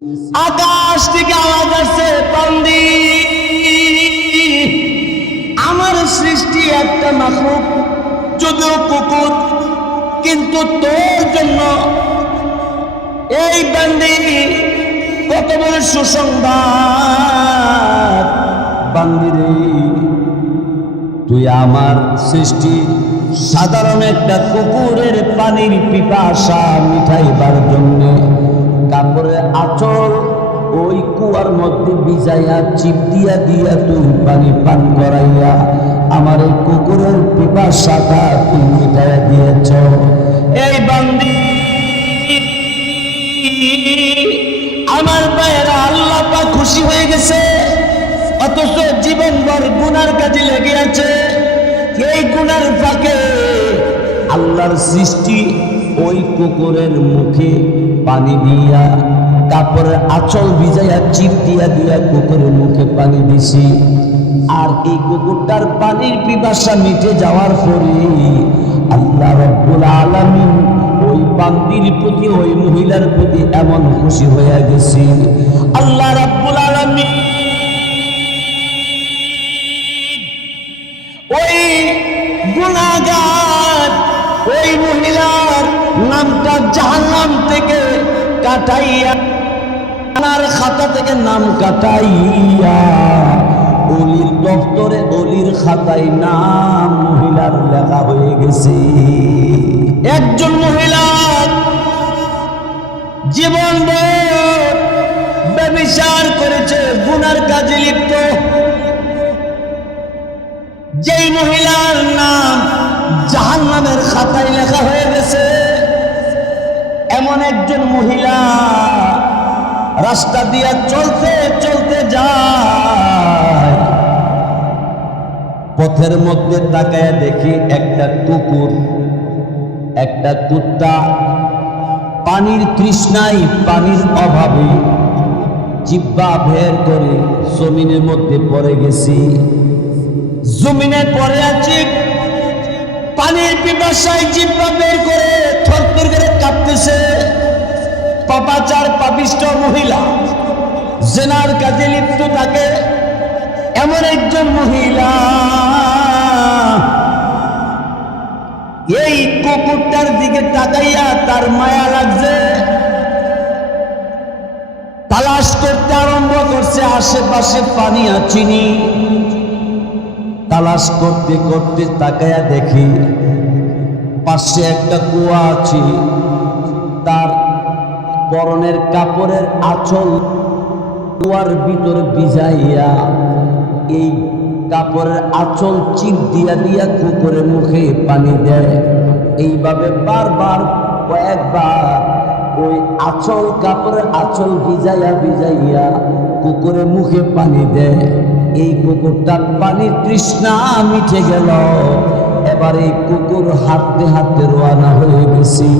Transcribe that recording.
আকাশ থেকে আওয়াজ আসছে পান্দি আমার সৃষ্টি একটা মাখলুক, যদিও কুকুর, কিন্তু তোর জন্য এই বান্দি কত বড় সুসংবাদ। বান্দি রে, তুই আমার সৃষ্টি, সাধারণ একটা কুকুরের পানির পিপাসা মিঠাইবার জন্য কাপড়ে আচল, ওই কুয়ার মধ্যে বিজাইয়া চিপ দিয়া দিয়া তুই পানি পান করাইয়া, আমার এই কুকুরের পিপাসাটা তুই মিটাইয়া দিয়েছ। এই বান্দি, আমার ভাইয়েরা আল্লাহ পাক খুশি হয়ে গেছে, অথচ জীবনভর গুনার কাজে লেগে আছে। এই গুনার ফাঁকে আল্লাহর সৃষ্টি ওই কুকুরের মুখে পানি দিয়া তারপরে আচল ভিজাইয়া চিপ দিয়া দিয়া কুকুরের মুখে পানি দিছি। আর এই কুকুরটার পানির পিপাসা মিটে যাওয়ার পরে আল্লাহ রব্বুল আলামিন ওই বান্দির প্রতি, ওই মহিলার প্রতি এমন খুশি হয়ে গেছি আল্লাহ রব্বুল আলামিন কাটাইয়া, আমার খাতা থেকে নাম কাটাইয়া, অলির দপ্তরে অলির খাতায় নাম মহিলার লেখা হয়ে গেছে। একজন জীবন করেছে, গুনার কাজে লিপ্ত। যেই মহিলার নাম জাহান নামের খাতায় লেখা হয়ে গেছে একজন মহিলা। রাস্তা দিয়া চলতে চলতে যায়। পথের মধ্যে তাকায় দেখি একটা কুকুর, একটা কুত্তা। পানির তৃষ্ণায় পানির অভাবে জিব্বা ভের করে জমিনের মধ্যে পড়ে গেছি। জমিনে পড়ে আছি। পানির পিপাসায় জিব্বা বের করে থরথর করে কাঁপতেছে। পাপাচার পাপিষ্ট মহিলা। জেনার কাজে লিপ্ত থাকে এমন একজন মহিলা। এই কুকুরটার দিকে তাকাইয়া তার মায়া লাগছে। তালাশ করতে আরম্ভ করছে আশেপাশে পানি আছিনি তালাশ করতে করতে তাকায়া দেখি পাশে একটা কুয়া আছে। পরনের কাপড়ের আঁচল কুয়ার ভিতরে ভিজাইয়া এই কাপড়ের আঁচল চিপ দিয়া দিয়া কুকুরের মুখে পানি দেয়। এইভাবে বারবার, কয়েকবার ওই আঁচল, কাপড়ের আঁচল ভিজাইয়া ভিজাইয়া কুকুরের মুখে পানি দেয়। এই কুকুরটার পানির তৃষ্ণা মিঠে গেল। এবার এই কুকুর হাঁটতে হাঁটতে রোয়ানা হয়ে গেছি।